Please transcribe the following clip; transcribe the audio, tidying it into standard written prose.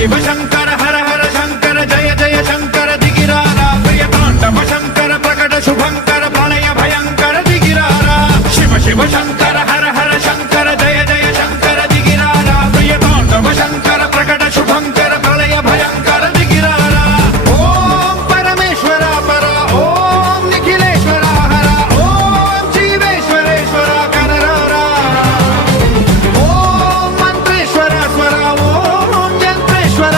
శివ శంకర హర హర శంకర జయ జయ శంకర దిగిరారా ప్రియ తాండవ శంకర ప్రకట శుభంకర ప్రళయ భయంకర దిగిరారా శివ శివ శంకర హర హర శంకర జయ జయ శంకర దిగిరారా ప్రియ తాండవ శంకర ప్రకట శుభంకర ప్రళయ భయంకర దిగిరారా ఓం పరమేశ్వర పర ఓం నిఖిలేశ్వర హర ఓం జీవేశ్వరేశ్వర కరరారా ఓం మంత్రేశ్వర స్వర ఓం యంత్రేశ్వర